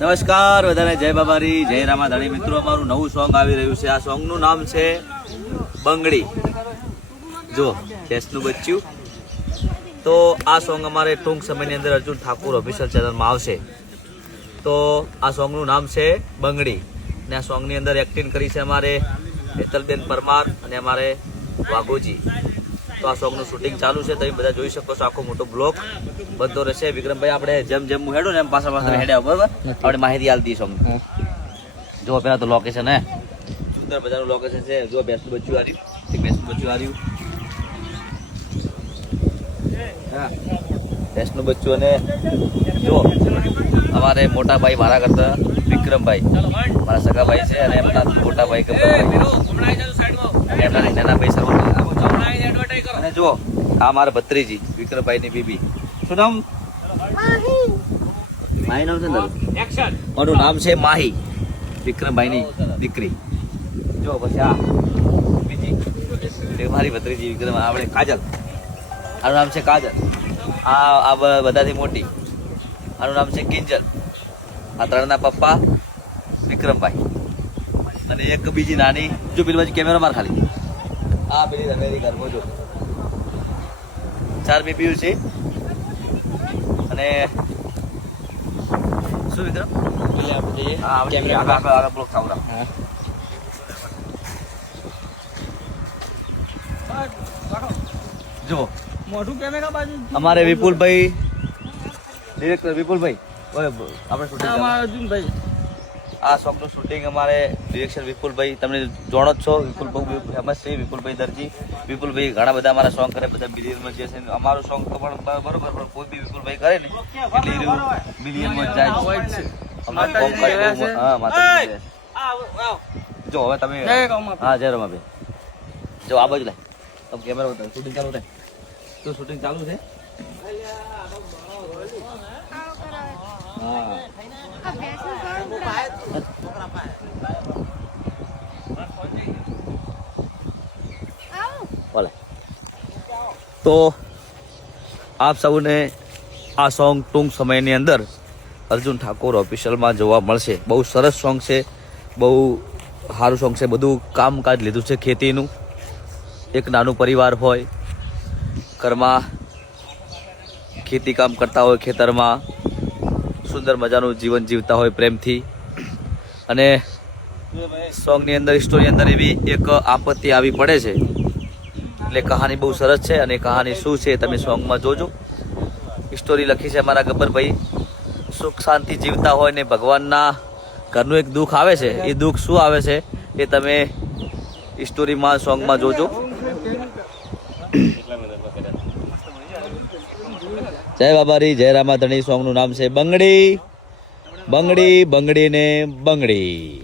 નમસ્કાર, બધાને જય બાબારી, જય રામાધાણી મિત્રો, અમારું નવું સોંગ આવી રહ્યું છે. આ સોંગનું નામ છે બંગડી. જો ખેસનું બચ્યું. તો આ સોંગ અમારે ટૂંક સમયની અંદર અર્જુન ઠાકુર ઓફિશિયલ ચેનલમાં આવશે. તો આ સોંગનું નામ છે બંગડી. અને આ સોંગની અંદર એક્ટિંગ કરી છે અમારે હેતલબેન પરમાર અને અમારે વાઘોજી. તો આ સોંગનું શૂટિંગ ચાલુ છે તમે બધા જોઈ શકો છો આખો મોટો બ્લોક બધો રહેશે. વિક્રમભાઈ આપણે જેમ જેમ હું હેડું ને એમ પાછા પાછા હેડ્યા બરોબર? આપણે માહિતી આલતી સોંગ જો પેલા તો લોકેશન હે. સુંદર બજારનું લોકેશન છે. જો બેસતું બચ્ચું આવ્યું એક બેસતું બચ્ચું આવ્યું હા. બેસનું બચ્ચું અને જો અમારે મોટા ભાઈ મારા કરતા વિક્રમભાઈ. મારા સગા ભાઈ છે અને એમના મોટા ભાઈ નાના ભાઈ સરવણ અને જો આ મારા ભત્રીજી વિક્રમભાઈ ની બીબી. શું નામ? માહી. નામ છે ને? મારું નામ છે માહી વિક્રમભાઈ ની દીકરી. જો પછી આ બીજી. મારી ભત્રીજી વિક્રમ આપણે કાજલ. આનું નામ છે કાજલ. આ આ બધાથી મોટી. આનું નામ છે કિંજલ. આ ત્રણના પપ્પા વિક્રમભાઈ. અને એક બીજી નાની જો પેલી બાજુ કેમેરા માર ખાલી. આ પેલી અમેરિકન જો ચાર બીપીયુ છે. અને શું વિક્રમ એટલે આપણે આગળ. આગળ આગળ બ્લોક થાવ જો મોઢું કેમેરા બાજુ અમારે વિપુલભાઈ ડિરેક્ટર વિપુલભાઈ. ઓય, આપણે શૂટિંગ અર્જુનભાઈ. આ સોંગનું શૂટિંગ અમારે ડિરેક્શન વિપુલભાઈ તમને જાણો જ છો વિપુલભાઈ ફેમસ છે વિપુલભાઈ દરજી. વિપુલભાઈ ઘણા બધા અમારા સોંગ કરે બધા મિલિયનમાં જે છે અમારું સોંગ તો પણ બ- બરોબર પણ કોઈ બી વિપુલભાઈ કરે ને એટલે મિલિયનમાં જાય છે. અમને કોમ કરે બહુ- હા માતાજી જો હવે તમે હા જય રમાભાઈ. જો આ બાજુ લાય. તમે કેમેરા બતાવો શૂટિંગ ચાલુ રહે શું શૂટિંગ ચાલુ છે? ભલે. તો આપ સૌને આ સોંગ ટૂંક સમયની અંદર અર્જુન ઠાકોર ઓફિશિયલમાં જોવા મળશે. બહુ સરસ સોંગ છે. બહુ સારું સોંગ છે. બધું કામકાજ લીધું છે ખેતીનું. એક નાનું પરિવાર હોય, ઘરમાં ખેતી કામ કરતા હોય ખેતરમાં. સુંદર મજાનું જીવન જીવતા હોય પ્રેમથી. અને સોંગની અંદર સ્ટોરી અંદર એવી એક આપત્તિ આવી પડે છે. એટલે કહાની બહુ સરસ છે અને કહાની શું છે તમે સોંગમાં જોજો. સ્ટોરી લખી છે અમારા ગબ્બરભાઈ. સુખ શાંતિ જીવતા હોય ને ભગવાનના ઘરનું એક દુઃખ આવે છે. એ દુઃખ શું આવે છે એ તમે સ્ટોરીમાં સોંગમાં જોજો. જય બાબારી જય રામાધણી સોંગનું નામ છે બંગડી. બંગડી બંગડી ને બંગડી.